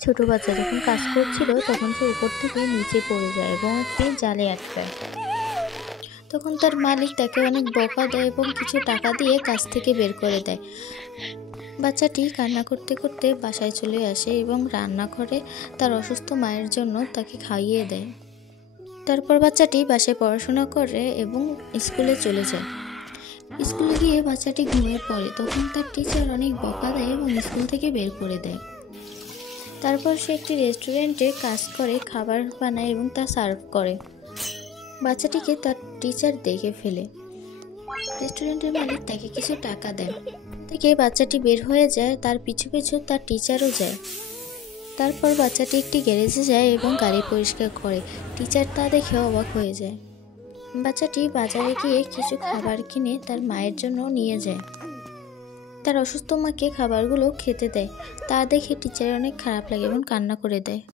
ছোট বাচ্চা যখন কাজ করছিল তখন সে উপর থেকে নিচে পড়ে যায় এবং একটি জালে আটকায়। তখন তার মালিক তাকে অনেক বকা দেয় এবং কিছু টাকা দিয়ে কাজ থেকে বের করে দেয়। বাচ্চাটি কান্না করতে করতে বাসায় চলে আসে এবং রান্না করে তার অসুস্থ মায়ের জন্য তাকে খাইয়ে দেয়। তারপর বাচ্চাটি বাসায় পড়াশোনা করে এবং স্কুলে চলে যায়। স্কুলে গিয়ে বাচ্চাটি ঘুমিয়ে পড়ে। তখন তার টিচার অনেক বকা দেয় এবং স্কুল থেকে বের করে দেয়। তারপর সে একটি রেস্টুরেন্টে কাজ করে, খাবার বানায় এবং তা সার্ভ করে। বাচ্চাটিকে তার টিচার দেখে ফেলে। রেস্টুরেন্টের মালিক তাকে কিছু টাকা দেয়। থেকে বাচ্চাটি বের হয়ে যায়, তার পিছু পিছু তার টিচারও যায়। তারপর বাচ্চাটি একটি গ্যারেজে যায় এবং গাড়ি পরিষ্কার করে। টিচার তা দেখে অবাক হয়ে যায়। বাচ্চাটি বাজারে গিয়ে কিছু খাবার কিনে তার মায়ের জন্য নিয়ে যায়। তার অসুস্থ মাকে খাবারগুলো খেতে দেয়। তা দেখে টিচারের অনেক খারাপ লাগে এবং কান্না করে দেয়।